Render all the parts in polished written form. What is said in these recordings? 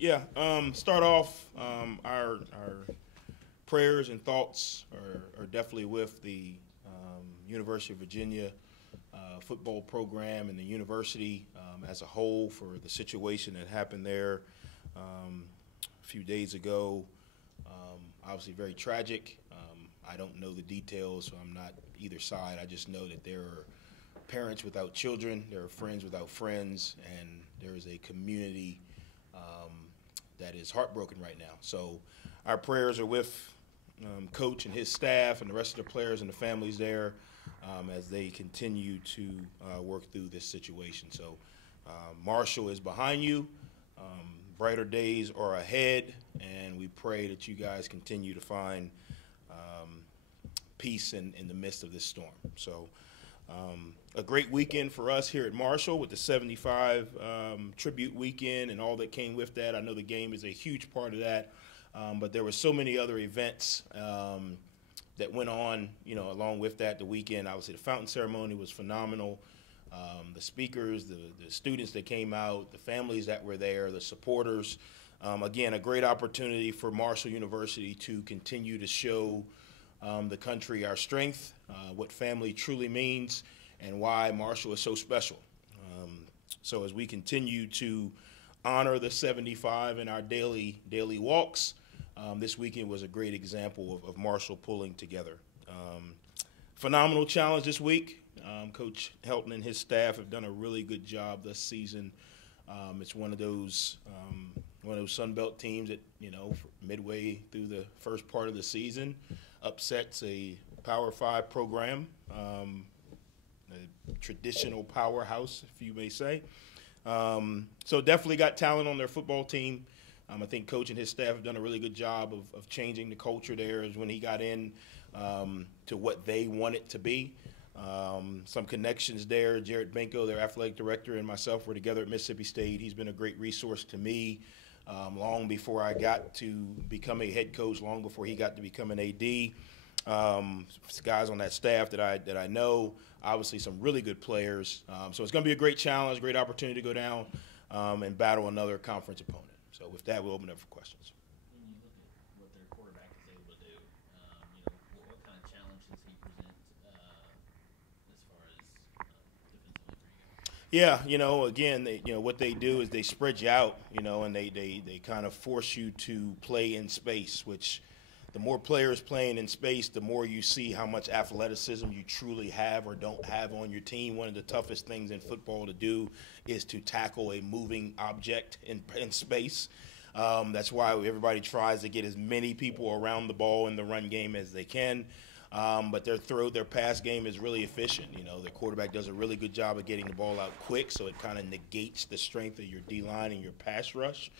Yeah, start off, our prayers and thoughts are definitely with the University of Virginia football program and the university as a whole for the situation that happened there a few days ago. Obviously very tragic. I don't know the details, so I'm not either side. I just know that there are parents without children, there are friends without friends, and there is a community that is heartbroken right now. So our prayers are with Coach and his staff and the rest of the players and the families there as they continue to work through this situation. So Marshall is behind you. Brighter days are ahead, and we pray that you guys continue to find peace in the midst of this storm. So a great weekend for us here at Marshall with the 75 tribute weekend and all that came with that. I know the game is a huge part of that, but there were so many other events that went on, along with that. The weekend, obviously, the fountain ceremony was phenomenal. The speakers, the students that came out, the families that were there, the supporters. Again, a great opportunity for Marshall University to continue to show the country our strength, what family truly means, and why Marshall is so special. So as we continue to honor the 75 in our daily walks, this weekend was a great example of Marshall pulling together. Phenomenal challenge this week. Coach Helton and his staff have done a really good job this season. It's one of those Sun Belt teams that, midway through the first part of the season, upsets a Power 5 program, a traditional powerhouse, if you may say. So definitely got talent on their football team. I think Coach and his staff have done a really good job of changing the culture there as when he got in to what they want it to be. Some connections there. Jared Benko, their athletic director, and myself were together at Mississippi State. He's been a great resource to me long before I got to become a head coach, long before he got to become an AD. Guys on that staff that I know, obviously some really good players. So it's going to be a great challenge, great opportunity to go down and battle another conference opponent. So with that, we'll open up for questions. When you look at what their quarterback is able to do, what kind of challenges he presents as far as defensively for you guys? Yeah, again, what they do is they spread you out, and they kind of force you to play in space, which the more players playing in space, the more you see how much athleticism you truly have or don't have on your team. One of the toughest things in football to do is to tackle a moving object in space. That's why everybody tries to get as many people around the ball in the run game as they can. But their pass game is really efficient. The quarterback does a really good job of getting the ball out quick, so it kind of negates the strength of your D-line and your pass rush.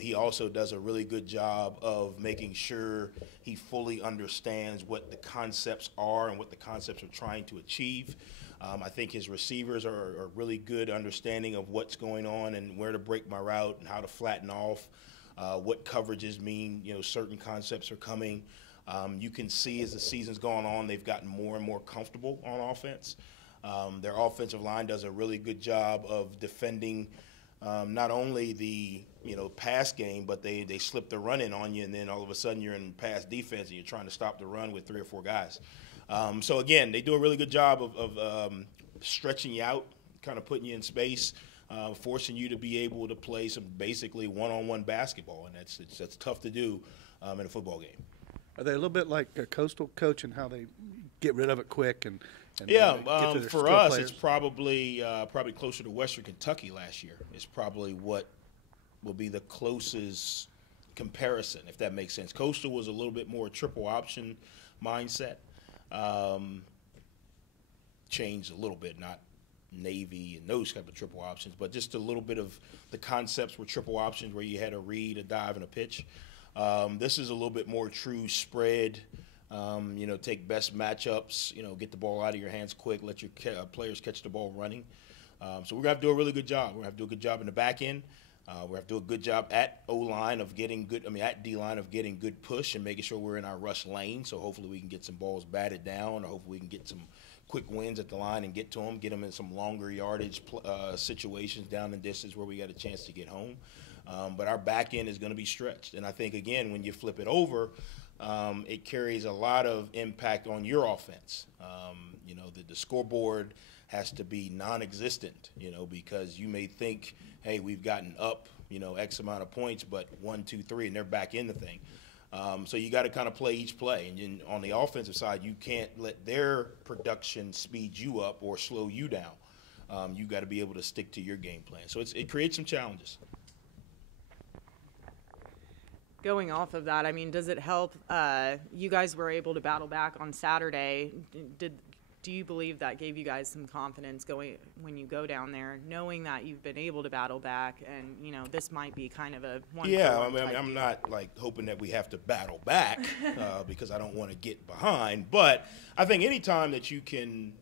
He also does a really good job of making sure he fully understands what the concepts are and what the concepts are trying to achieve. I think his receivers are really good understanding of what's going on and where to break my route and how to flatten off, what coverages mean, certain concepts are coming. You can see as the season's gone on, they've gotten more and more comfortable on offense. Their offensive line does a really good job of defending not only the pass game, but they slip the run in on you, and then all of a sudden you're in pass defense and you're trying to stop the run with 3 or 4 guys. So again, they do a really good job of stretching you out, kind of putting you in space, forcing you to be able to play some basically one-on-one basketball, and that's tough to do in a football game. Are they a little bit like a Coastal coach in how they get rid of it quick and yeah, get to their for skill us, players? it's probably closer to Western Kentucky last year. It's probably what will be the closest comparison, if that makes sense. Coastal was a little bit more triple option mindset. Changed a little bit, not Navy and those type of triple options, but just a little bit of the concepts were triple options where you had a read, a dive, and a pitch. This is a little bit more true spread. Take best matchups, get the ball out of your hands quick, let your players catch the ball running. So we're going to have to do a really good job. We're going to have to do a good job in the back end. We're going to have to do a good job at O-line of getting good, at D-line of getting good push and making sure we're in our rush lane. So hopefully we can get some balls batted down, or hopefully we can get some quick wins at the line and get to them, get them in some longer yardage situations down the distance where we got a chance to get home. But our back end is going to be stretched. And I think, again, when you flip it over, it carries a lot of impact on your offense. You know, the scoreboard has to be non-existent, you know, because you may think, hey, we've gotten up, you know, X amount of points, but 1, 2, 3, and they're back in the thing. So you got to kind of play each play. And then on the offensive side, you can't let their production speed you up or slow you down. You got to be able to stick to your game plan. So it creates some challenges. Going off of that, I mean, does it help? You guys were able to battle back on Saturday. Do you believe that gave you guys some confidence going when you go down there, knowing that you've been able to battle back, and you know this might be kind of a one? Yeah, I mean, I'm not like hoping that we have to battle back because I don't want to get behind. But I think anytime that you can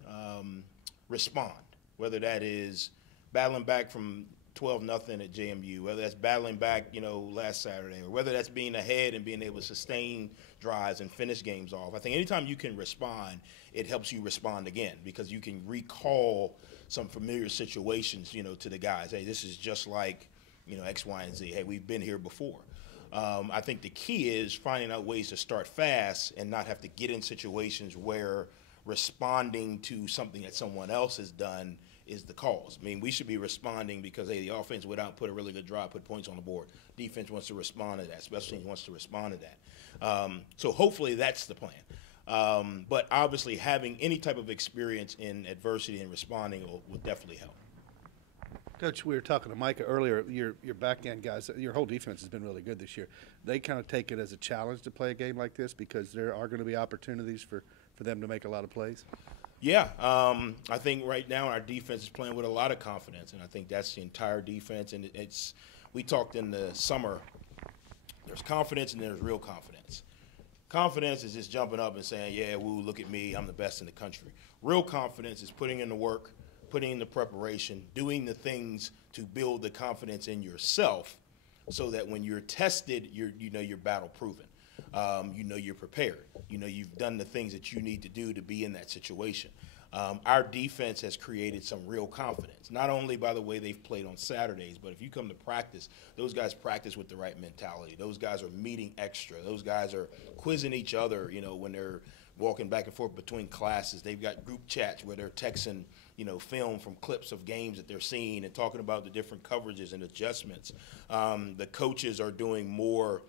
respond, whether that is battling back from 12-0 at JMU, whether that's battling back, you know, last Saturday, or whether that's being ahead and being able to sustain drives and finish games off. I think anytime you can respond, it helps you respond again because you can recall some familiar situations, you know, to the guys. Hey, this is just like, you know, X, Y, and Z. Hey, we've been here before. I think the key is finding out ways to start fast and not have to get in situations where responding to something that someone else has done is the cause. I mean, we should be responding because, hey, the offense went out and put a really good drive, put points on the board. Defense wants to respond to that. Special teams wants to respond to that. So hopefully that's the plan. But obviously having any type of experience in adversity and responding will definitely help. Coach, we were talking to Micah earlier. Your back end guys, your whole defense has been really good this year. They kind of take it as a challenge to play a game like this because there are going to be opportunities for them to make a lot of plays. Yeah, I think right now our defense is playing with a lot of confidence, and I think that's the entire defense. And we talked in the summer, there's confidence and there's real confidence. Confidence is just jumping up and saying, yeah, woo, look at me, I'm the best in the country. Real confidence is putting in the work, putting in the preparation, doing the things to build the confidence in yourself so that when you're tested, you know you're battle proven. You know you're prepared. You know you've done the things that you need to do to be in that situation. Our defense has created some real confidence, not only by the way they've played on Saturdays, but if you come to practice, those guys practice with the right mentality. Those guys are meeting extra. Those guys are quizzing each other, you know, when they're walking back and forth between classes. They've got group chats where they're texting, you know, film from clips of games that they're seeing and talking about the different coverages and adjustments. The coaches are doing more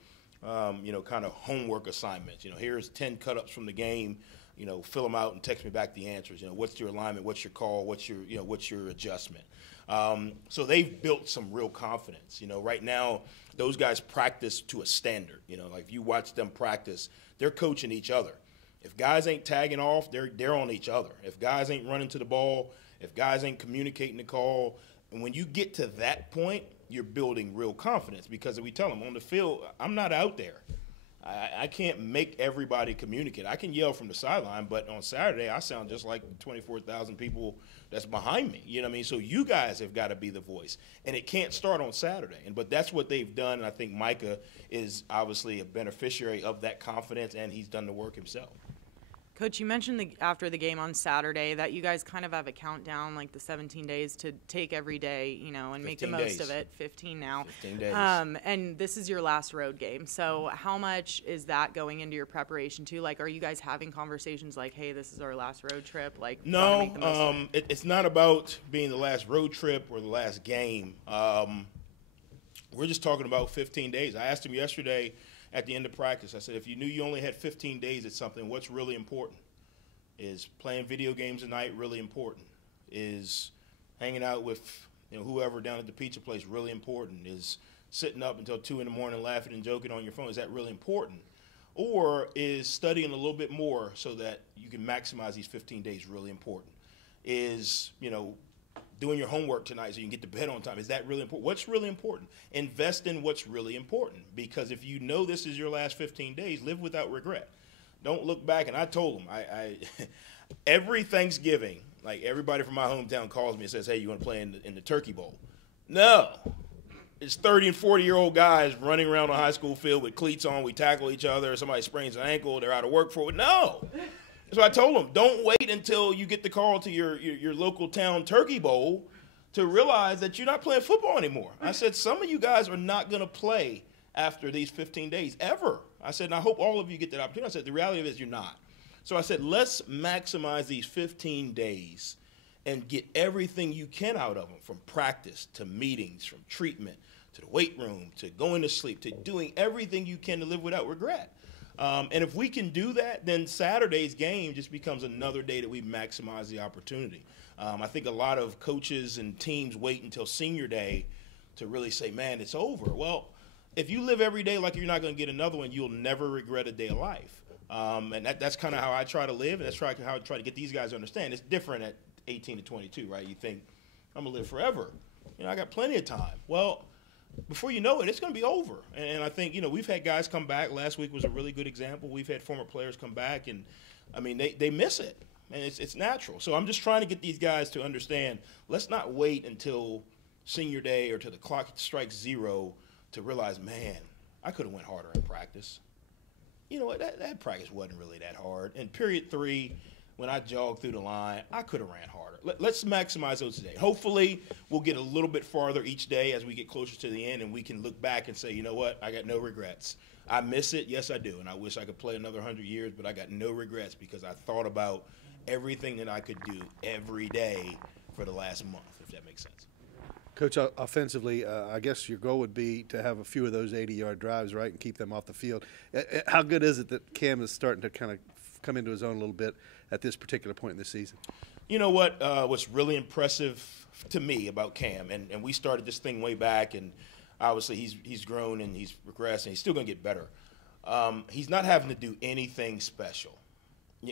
you know, kind of homework assignments. You know, here's 10 cut-ups from the game. You know, fill them out and text me back the answers. You know, what's your alignment? What's your call? What's your adjustment? So they've built some real confidence. You know, right now those guys practice to a standard. You know, like if you watch them practice, they're coaching each other. If guys ain't tagging off, they're on each other. If guys ain't running to the ball, if guys ain't communicating the call, and when you get to that point, you're building real confidence because we tell them on the field, I'm not out there. I can't make everybody communicate. I can yell from the sideline, but on Saturday I sound just like the 24,000 people that's behind me. You know what I mean? So you guys have got to be the voice, and it can't start on Saturday. But that's what they've done, and I think Micah is obviously a beneficiary of that confidence, and he's done the work himself. Coach, you mentioned after the game on Saturday that you guys kind of have a countdown, like the 17 days to take every day, you know, and make the most of it. 15 now. 15 days. And this is your last road game. So how much is that going into your preparation too? Like, are you guys having conversations like, hey, this is our last road trip? Like, no, it's not about being the last road trip or the last game. We're just talking about 15 days. I asked him yesterday, at the end of practice, I said, if you knew you only had 15 days at something, what's really important? Is playing video games at night really important? Is hanging out with, you know, whoever down at the pizza place really important? Is sitting up until 2 in the morning laughing and joking on your phone, is that really important? Or is studying a little bit more so that you can maximize these 15 days really important? Is, you know, doing your homework tonight so you can get to bed on time, is that really important? What's really important? Invest in what's really important, because if you know this is your last 15 days, live without regret. Don't look back. And I told them, I every Thanksgiving, like everybody from my hometown calls me and says, hey, you want to play in the Turkey Bowl? No. It's 30 and 40-year-old guys running around a high school field with cleats on. We tackle each other. Somebody sprains an ankle. They're out of work for it. No. So I told them, don't wait until you get the call to your local town turkey bowl to realize that you're not playing football anymore. I said, some of you guys are not going to play after these 15 days, ever. I said, and I hope all of you get that opportunity. I said, the reality of it is you're not. So I said, let's maximize these 15 days and get everything you can out of them, from practice to meetings, from treatment to the weight room to going to sleep to doing everything you can to live without regret. And if we can do that, then Saturday's game just becomes another day that we maximize the opportunity. I think a lot of coaches and teams wait until senior day to really say, man, it's over. Well, if you live every day like you're not going to get another one, you'll never regret a day of life. And that's kind of how I try to live, and that's how I try to get these guys to understand. It's different at 18 to 22, right? You think, I'm going to live forever. I got plenty of time. Well, before you know it, it's going to be over. And I think, we've had guys come back. Last week was a really good example. We've had former players come back, and, they miss it. And it's natural. So I'm just trying to get these guys to understand, let's not wait until senior day or till the clock strikes zero to realize, man, I could have went harder in practice. You know what, that practice wasn't really that hard. And period 3, when I jogged through the line, I could have ran harder. Let's maximize those today. Hopefully, we'll get a little bit farther each day as we get closer to the end, and we can look back and say, you know what, I got no regrets. I miss it, yes I do, and I wish I could play another 100 years, but I got no regrets because I thought about everything that I could do every day for the last month, if that makes sense. Coach, offensively, I guess your goal would be to have a few of those 80-yard drives, right, and keep them off the field. How good is it that Cam is starting to kind of come into his own a little bit at this particular point in the season? You know what? What's really impressive to me about Cam, and we started this thing way back, and obviously he's grown and he's regressed, and he's still going to get better. He's not having to do anything special.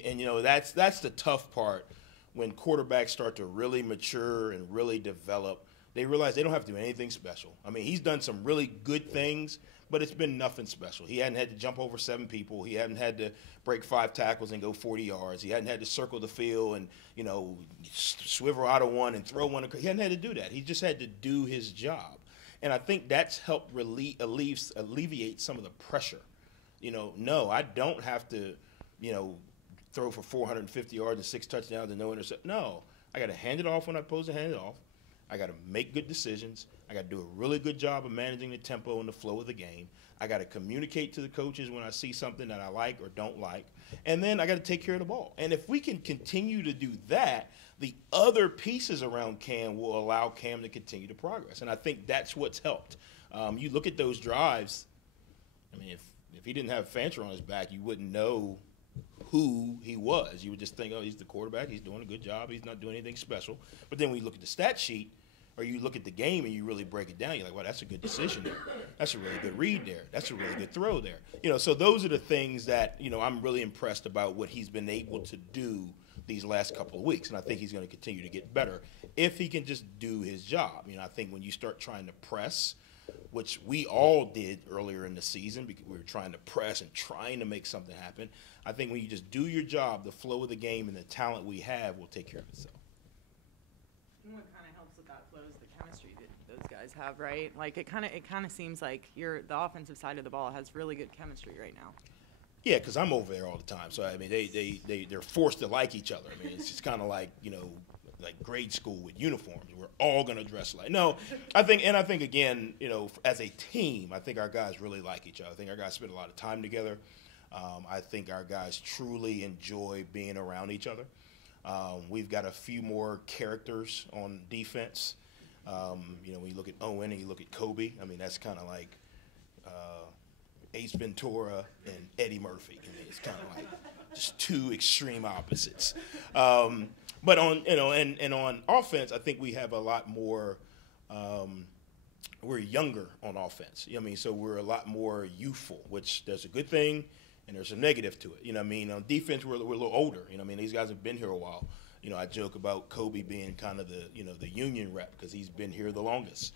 And, that's the tough part when quarterbacks start to really mature and really develop. They realize they don't have to do anything special. He's done some really good things, but it's been nothing special. He hadn't had to jump over 7 people. He hadn't had to break 5 tackles and go 40 yards. He hadn't had to circle the field and, swivel out of one and throw one. He hadn't had to do that. He just had to do his job. And I think that's helped alleviate some of the pressure. No, I don't have to, throw for 450 yards and 6 touchdowns and no interception. No, I got to hand it off when I'm supposed to hand it off. I got to make good decisions. I got to do a really good job of managing the tempo and the flow of the game. I got to communicate to the coaches when I see something that I like or don't like. And then I got to take care of the ball. And if we can continue to do that, the other pieces around Cam will allow Cam to continue to progress. And I think that's what's helped. You look at those drives. If he didn't have Fancher on his back, you wouldn't know who he was. You would just think, oh, he's the quarterback. He's doing a good job. He's not doing anything special. But then when you look at the stat sheet, or you look at the game and you really break it down, you're like, well, that's a good decision there. That's a really good read there. That's a really good throw there. So those are the things that, I'm really impressed about what he's been able to do these last couple of weeks. And I think he's going to continue to get better if he can just do his job. I think when you start trying to press, which we all did earlier in the season because we were trying to press and trying to make something happen, I think when you just do your job, the flow of the game and the talent we have will take care of itself. And what kind of helps with that flow is the chemistry that those guys have, right? Like it kind of seems like the offensive side of the ball has really good chemistry right now. Yeah, because I'm over there all the time. So they're forced to like each other. It's just kind of like like grade school with uniforms. We're all going to dress like. No, I think again, as a team, I think our guys really like each other. I think our guys spend a lot of time together. I think our guys truly enjoy being around each other. We've got a few more characters on defense. When you look at Owen and you look at Kobe, that's kind of like Ace Ventura and Eddie Murphy. It's kind of like just two extreme opposites. But on and on offense, I think we have a lot more. We're younger on offense. So we're a lot more youthful, which there's a good thing. And there's a negative to it. On defense, we're a little older. These guys have been here a while. I joke about Kobe being kind of the union rep because he's been here the longest.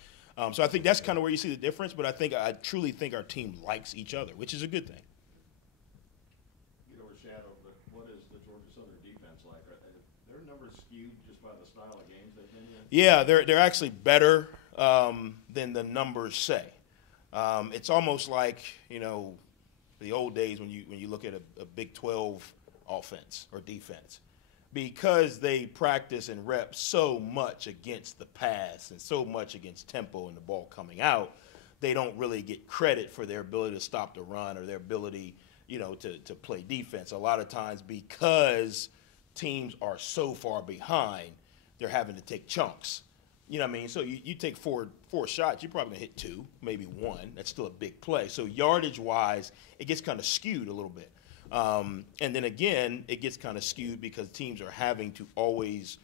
So I think that's kind of where you see the difference. But I truly think our team likes each other, which is a good thing. Get overshadowed, but what is the Georgia Southern defense like? Are their numbers skewed just by the style of games they've been in? Yeah, they're actually better than the numbers say. It's almost like the old days when you look at a Big 12 offense or defense, because they practice and rep so much against the pass and so much against tempo and the ball coming out. They don't really get credit for their ability to stop the run or their ability, to play defense. A lot of times, because teams are so far behind, they're having to take chunks. You know what I mean? So you take four shots, you're probably going to hit 2, maybe 1. That's still a big play. So yardage-wise, it gets kind of skewed a little bit. And then again, it gets kind of skewed because teams are having to always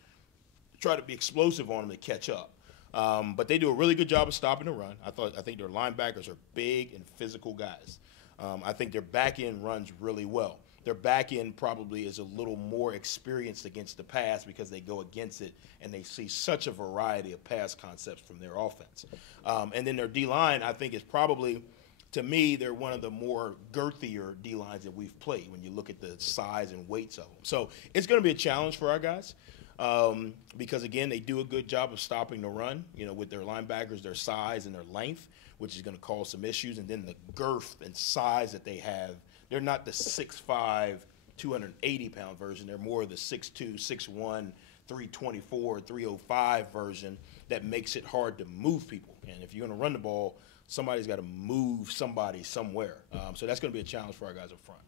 try to be explosive on them to catch up. But they do a really good job of stopping the run. I think their linebackers are big and physical guys. I think their back end runs really well. Their back end probably is a little more experienced against the pass because they go against it and they see such a variety of pass concepts from their offense. And then their D-line, I think, is probably, to me, they're one of the more girthier D-lines that we've played when you look at the size and weights of them. So it's going to be a challenge for our guys. Because, again, they do a good job of stopping the run, with their linebackers, their size and their length, which is going to cause some issues. And then the girth and size that they have, they're not the 6'5", 280-pound version. They're more of the 6'2", 6'1", 324, 305 version that makes it hard to move people. And if you're going to run the ball, somebody's got to move somebody somewhere. So that's going to be a challenge for our guys up front.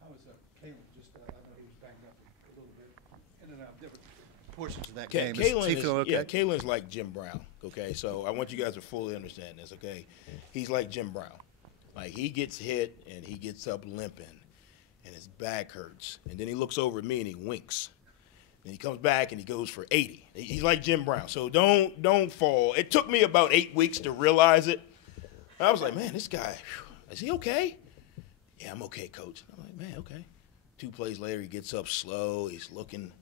How was Kalen? I know he was banged up a little bit, in and out of different portions of that game. Is he feeling okay? Yeah, Kalen's like Jim Brown, okay? So I want you guys to fully understand this, okay? He's like Jim Brown. Like, he gets hit and he gets up limping and his back hurts. And then he looks over at me and he winks. And he comes back and he goes for 80. He's like Jim Brown. So don't fall. It took me about 8 weeks to realize it. I was like, man, this guy, is he okay? Yeah, I'm okay, coach. I'm like, man, okay. 2 plays later, he gets up slow. He's looking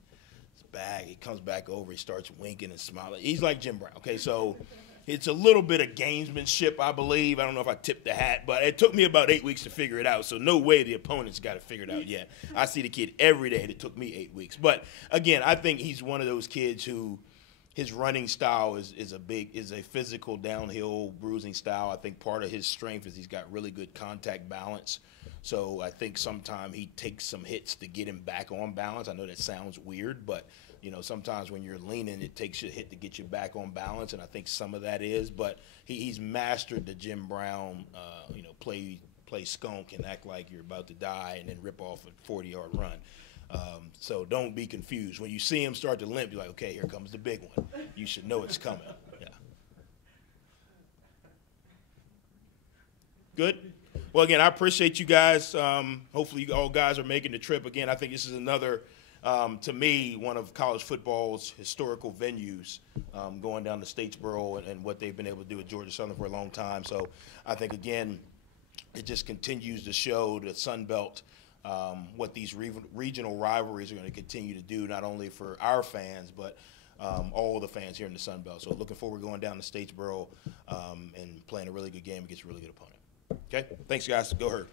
back. He comes back over. He starts winking and smiling. He's like Jim Brown. Okay, so it's a little bit of gamesmanship, I believe. I don't know if I tipped the hat, but it took me about 8 weeks to figure it out. So no way the opponent's got it figured out yet. I see the kid every day. It took me 8 weeks. But, again, I think he's one of those kids who his running style is a physical downhill bruising style. I think part of his strength is he's got really good contact balance. So I think sometimes he takes some hits to get him back on balance. I know that sounds weird, but sometimes when you're leaning, it takes you a hit to get you back on balance, and I think some of that is. But he's mastered the Jim Brown, play skunk and act like you're about to die and then rip off a 40-yard run. So don't be confused. When you see him start to limp, you're like, okay, here comes the big one. You should know it's coming. Yeah. Good? Well, again, I appreciate you guys. Hopefully you all guys are making the trip. Again, I think this is another, to me, one of college football's historical venues, going down to Statesboro and what they've been able to do at Georgia Southern for a long time. So I think, again, it just continues to show the Sun Belt what these regional rivalries are going to continue to do, not only for our fans, but all the fans here in the Sun Belt. So looking forward to going down to Statesboro and playing a really good game against a really good opponent. Okay? Thanks, guys. Go Herd.